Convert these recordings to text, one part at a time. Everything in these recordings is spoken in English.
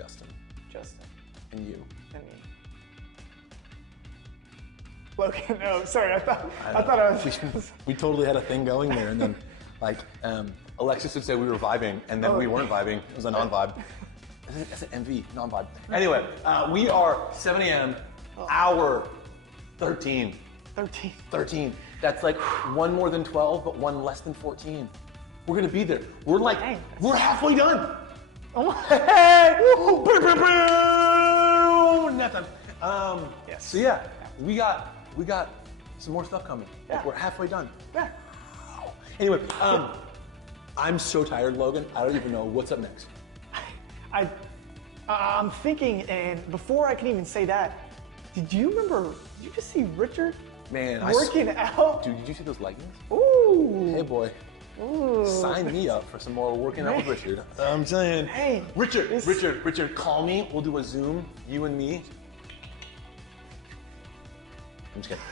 Justin. Justin. And you. And me. Logan. No, sorry. I thought I was. We totally had a thing going there, and then like Alexis would say we were vibing, and then we weren't vibing. It was a non-vibe. It's an MV, non-vibe. Anyway, we are 7 a.m. hour 13. 13. That's like one more than 12, but one less than 14. We're gonna be there. We're we're halfway done. Oh, hey! Nothing. Yes. So yeah, we got some more stuff coming. Yeah. Like we're halfway done. Yeah. Anyway, I'm so tired, Logan. I don't even know what's up next. I'm thinking, and before I can even say that, did you just see Richard? Man, working out? Dude, did you see those leggings? Ooh. Hey, boy. Ooh. Sign me up for some more working out with Richard. I'm saying. Hey. Richard, call me. We'll do a Zoom, you and me. I'm just kidding.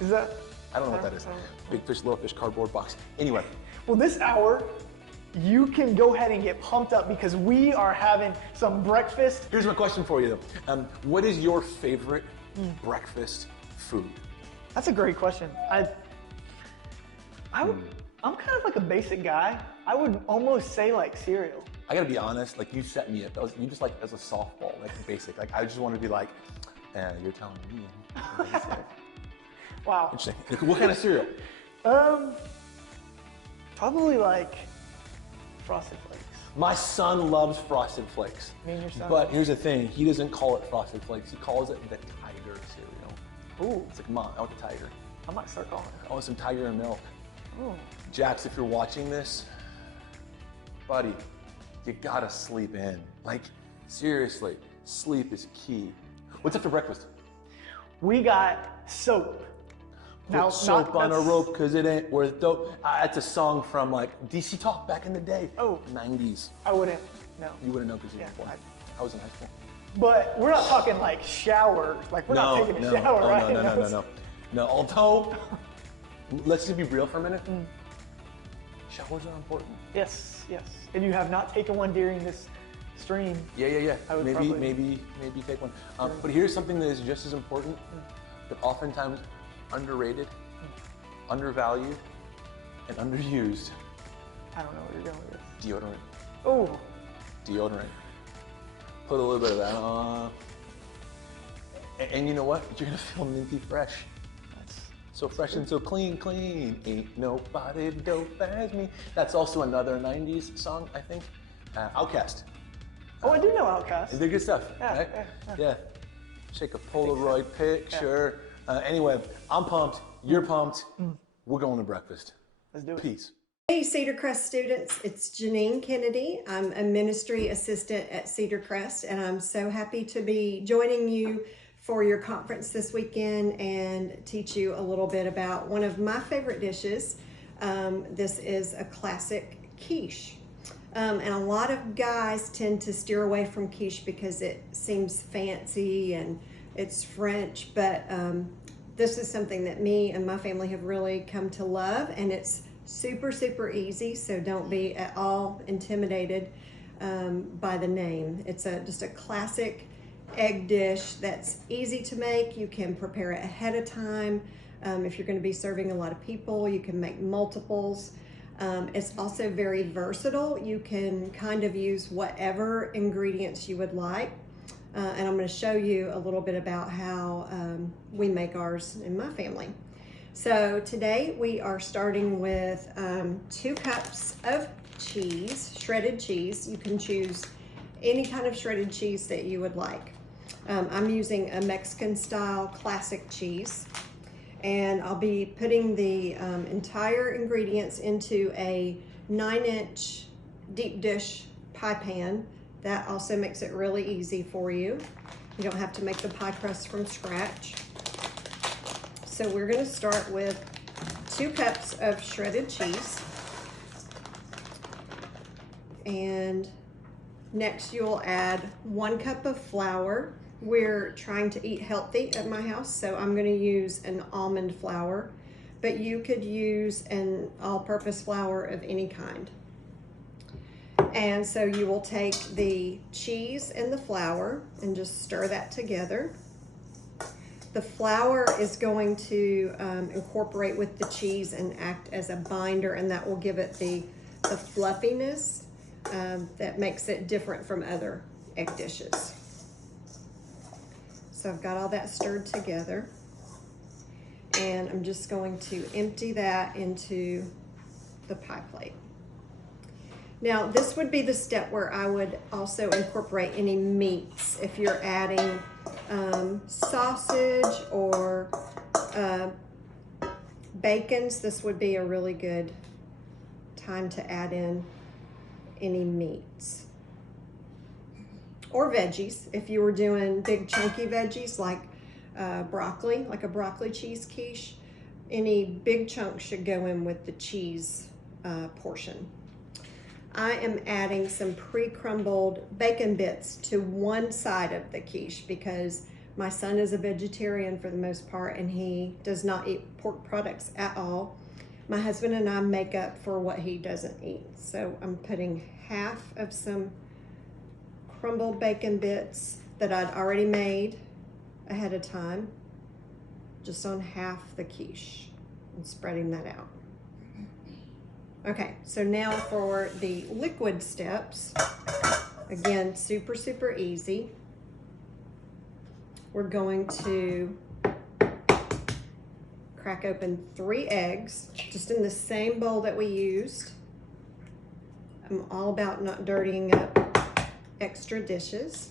Is that? I don't know what that is. Big fish, little fish, cardboard box. Anyway. Well, this hour, you can go ahead and get pumped up because we are having some breakfast. Here's my question for you, though. What is your favorite breakfast food? That's a great question. I'm kind of like a basic guy. I would almost say like cereal. I gotta be honest, like you set me up. You just like as a softball, like basic. Like I just want to be like, you're telling me. Wow. Interesting. What kind of cereal? Probably like Frosted Flakes. My son loves Frosted Flakes. Me and your son. But here's the thing, he doesn't call it Frosted Flakes. He calls it the Tiger cereal. Ooh. It's like, Mom, I want the Tiger. I might start calling it. I want some Tiger and milk. Ooh. Jax, if you're watching this, buddy, you gotta sleep in. Like, seriously, sleep is key. What's after breakfast? We got soap. Put soap on a rope because it ain't worth dope. That's a song from like DC Talk back in the day. Oh. 90s. I wouldn't, no. You wouldn't know because you were born. I was in high school. But we're not talking like shower. Like we're not taking a shower, right? No, although, let's just be real for a minute. Showers are important. Yes. If you have not taken one during this stream. Yeah. I would maybe take one. But here's something that is just as important, but oftentimes underrated, undervalued, and underused. I don't know where you're going with this. Deodorant. Oh. Deodorant. Put a little bit of that on. And you know what? You're gonna feel minty fresh. So fresh and so clean. Ain't nobody dope as me. That's also another 90s song, I think. Outkast. Oh, I do know Outkast. They're good stuff, right? Yeah. Shake a Polaroid picture. Anyway, I'm pumped. You're pumped. We're going to breakfast. Let's do it. Peace. Hey Cedarcrest students, it's Janine Kennedy. I'm a ministry assistant at Cedarcrest, and I'm so happy to be joining you for your conference this weekend and teach you a little bit about one of my favorite dishes. This is a classic quiche. And a lot of guys tend to steer away from quiche because it seems fancy and it's French, but this is something that me and my family have really come to love, and it's super easy, so don't be at all intimidated by the name. It's just a classic egg dish that's easy to make. You can prepare it ahead of time. If you're going to be serving a lot of people, you can make multiples. It's also very versatile. You can kind of use whatever ingredients you would like. And I'm going to show you a little bit about how we make ours in my family. So today we are starting with 2 cups of cheese, shredded cheese. You can choose any kind of shredded cheese that you would like. I'm using a Mexican style classic cheese, and I'll be putting the entire ingredients into a 9-inch deep dish pie pan. That also makes it really easy for you. You don't have to make the pie crust from scratch. So we're going to start with 2 cups of shredded cheese. And next you'll add 1 cup of flour. We're trying to eat healthy at my house, so I'm going to use an almond flour, but you could use an all-purpose flour of any kind. And so you will take the cheese and the flour and just stir that together. The flour is going to incorporate with the cheese and act as a binder, and that will give it the fluffiness that makes it different from other egg dishes. So I've got all that stirred together, and I'm just going to empty that into the pie plate. Now, this would be the step where I would also incorporate any meats. If you're adding sausage or bacons, this would be a really good time to add in any meats. Or veggies, if you were doing big chunky veggies like broccoli, like a broccoli cheese quiche, any big chunks should go in with the cheese portion. I am adding some pre-crumbled bacon bits to one side of the quiche because my son is a vegetarian for the most part, and he does not eat pork products at all. My husband and I make up for what he doesn't eat. So I'm putting half of some crumbled bacon bits that I'd already made ahead of time, just on half the quiche, and spreading that out. Okay, so now for the liquid steps. Again, super, super easy. We're going to crack open 3 eggs, just in the same bowl that we used. I'm all about not dirtying up extra dishes.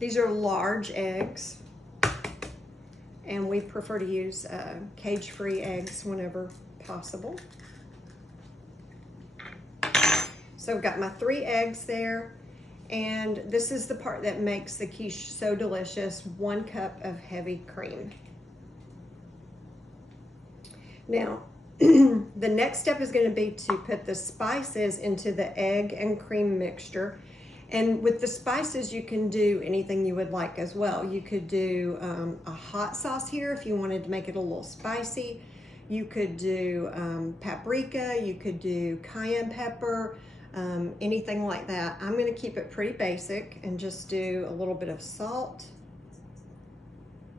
These are large eggs, and we prefer to use cage-free eggs whenever possible. So I've got my 3 eggs there, and this is the part that makes the quiche so delicious: 1 cup of heavy cream. Now, the next step is going to be to put the spices into the egg and cream mixture. And with the spices, you can do anything you would like as well. You could do a hot sauce here if you wanted to make it a little spicy. You could do paprika, you could do cayenne pepper, anything like that. I'm going to keep it pretty basic and just do a little bit of salt,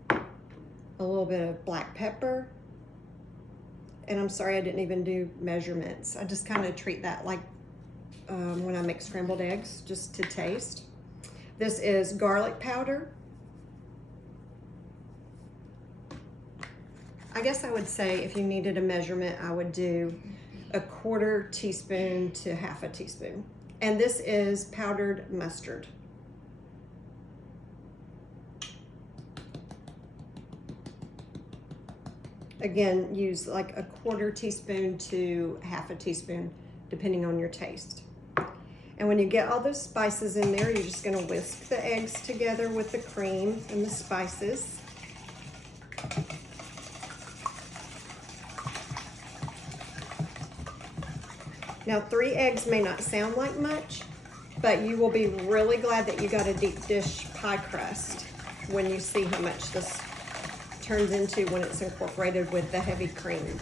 a little bit of black pepper, and I'm sorry I didn't even do measurements. I just kind of treat that like when I make scrambled eggs, just to taste. This is garlic powder. I guess I would say if you needed a measurement, I would do 1/4 teaspoon to 1/2 teaspoon. And this is powdered mustard. Again, use like 1/4 teaspoon to 1/2 teaspoon, depending on your taste. And when you get all those spices in there, you're just gonna whisk the eggs together with the cream and the spices. Now, 3 eggs may not sound like much, but you will be really glad that you got a deep dish pie crust when you see how much this turns into when it's incorporated with the heavy cream.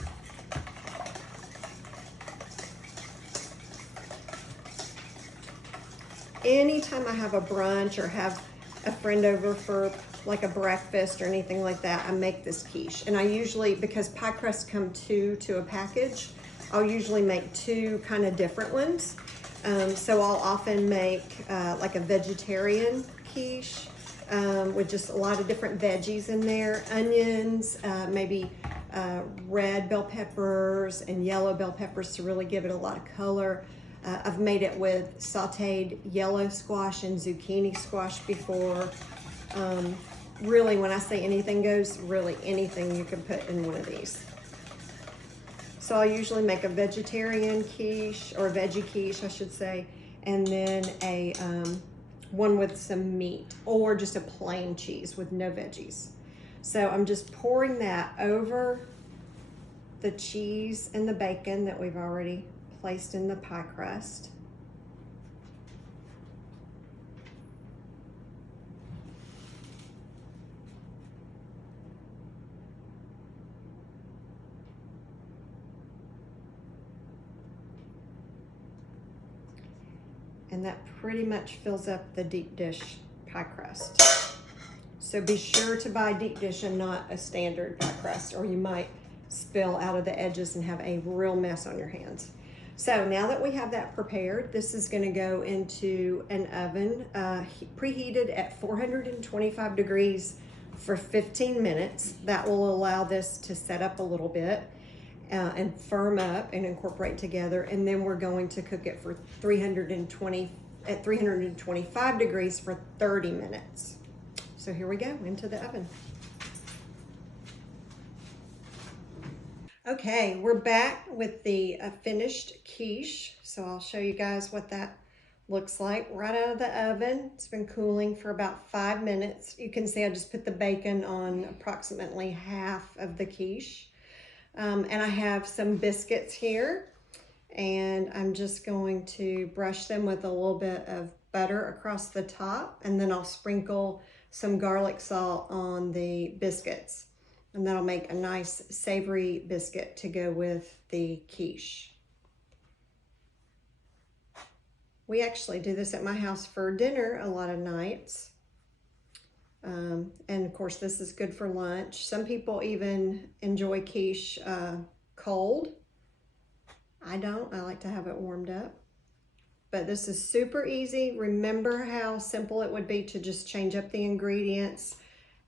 Anytime I have a brunch or have a friend over for like a breakfast or anything like that, I make this quiche. And I usually, because pie crusts come 2 to a package, I'll usually make 2 kind of different ones. So I'll often make like a vegetarian quiche with just a lot of different veggies in there, onions, maybe red bell peppers and yellow bell peppers to really give it a lot of color. I've made it with sauteed yellow squash and zucchini squash before. Really, when I say anything goes, really anything you can put in one of these. So I'll usually make a vegetarian quiche, or a veggie quiche, I should say, and then a one with some meat, or just a plain cheese with no veggies. So I'm just pouring that over the cheese and the bacon that we've already placed in the pie crust. And that pretty much fills up the deep dish pie crust. So be sure to buy deep dish and not a standard pie crust, or you might spill out of the edges and have a real mess on your hands. So now that we have that prepared, this is going to go into an oven preheated at 425 degrees for 15 minutes. That will allow this to set up a little bit and firm up and incorporate together. And then we're going to cook it for 325 degrees for 30 minutes. So here we go, into the oven. Okay, we're back with the finished quiche. So I'll show you guys what that looks like right out of the oven. It's been cooling for about 5 minutes. You can see I just put the bacon on approximately half of the quiche. And I have some biscuits here, and I'm just going to brush them with a little bit of butter across the top, and then I'll sprinkle some garlic salt on the biscuits. And that'll make a nice savory biscuit to go with the quiche. We actually do this at my house for dinner a lot of nights. And of course, this is good for lunch. Some people even enjoy quiche cold. I don't. I like to have it warmed up. But this is super easy. Remember how simple it would be to just change up the ingredients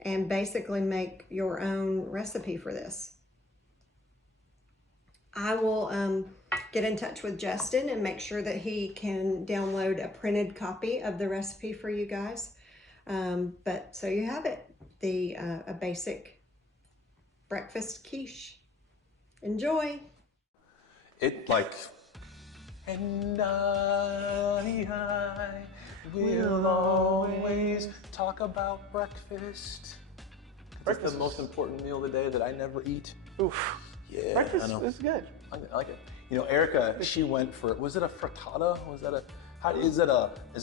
and basically make your own recipe for this. I will get in touch with Justin and make sure that he can download a printed copy of the recipe for you guys. But so you have it, a basic breakfast quiche. Enjoy. It like, and I will always talk about breakfast. Breakfast is the most important meal of the day that I never eat. Oof. Yeah, breakfast is good. I like it. You know, Erica, she went for, was it a frittata? Was that a, is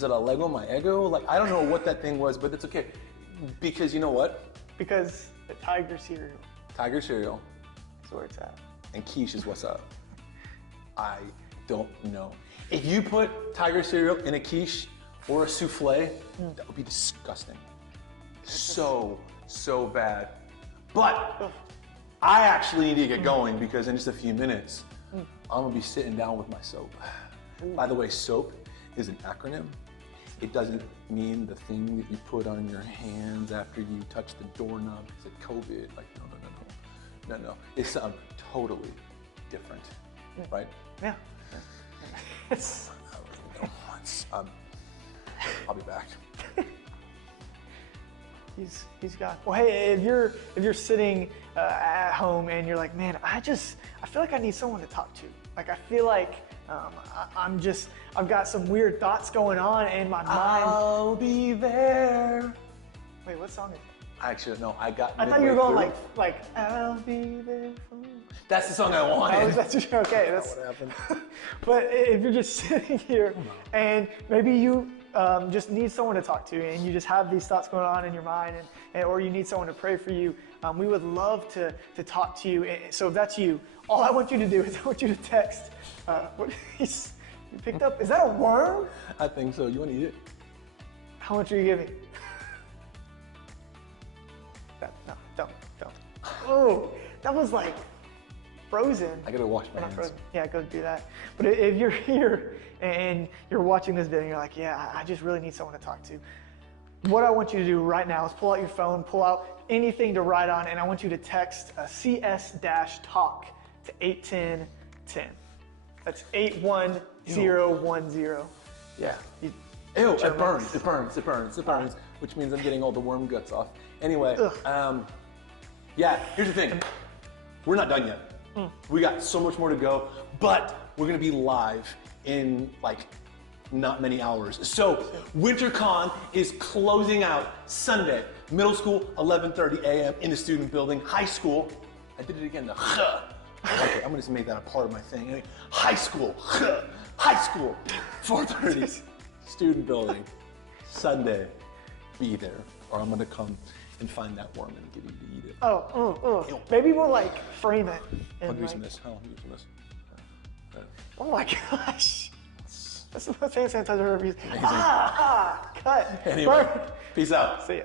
it a Lego my ego? Like, I don't know what that thing was, but it's okay. Because you know what? Because the tiger cereal. Tiger cereal. That's where it's at. And quiche is what's up. I don't know. If you put tiger cereal in a quiche or a souffle, that would be disgusting. So bad. But I actually need to get going because in just a few minutes, I'm gonna be sitting down with my soap. By the way, soap is an acronym. It doesn't mean the thing that you put on your hands after you touch the doorknob because of COVID. Like, no. It's something totally different, right? Yeah. I'll be back. He's got. Well, hey, if you're sitting at home and you're like, man, I feel like I need someone to talk to. Like, I feel like I've got some weird thoughts going on in my mind. I'll be there. Wait, what song is it? Actually, no, I thought you were going like I'll be there for you. That's the song I wanted. Okay, that's what happened. But if you're just sitting here and maybe you just need someone to talk to and you just have these thoughts going on in your mind or you need someone to pray for you, we would love to talk to you. So if that's you, all I want you to do is I want you to text. What you picked up? Is that a worm? I think so. You want to eat it? How much are you giving? No, don't. Oh, that was like frozen. I gotta wash my hands. Frozen. Yeah, go do that. But if you're here and you're watching this video and you're like, yeah, I just really need someone to talk to. What I want you to do right now is pull out your phone, pull out anything to write on, and I want you to text CS-TALK to 81010. That's 81010. Yeah. Ew, it burns, which means I'm getting all the worm guts off. Anyway, yeah, here's the thing. We're not done yet. We got so much more to go, but we're gonna be live in like not many hours. So WinterCon is closing out Sunday. Middle school, 11:30 a.m. in the student building. High school, I did it again, the Okay, I'm gonna just make that a part of my thing. Anyway, high school, 4:30, student building, Sunday, be there, or I'm gonna come and find that worm and get you to eat it. Oh. Maybe we'll like frame it. I'll do some of this. Oh my gosh. That's hand sanitizer. Cut. Anyway, Burn. peace out. See ya.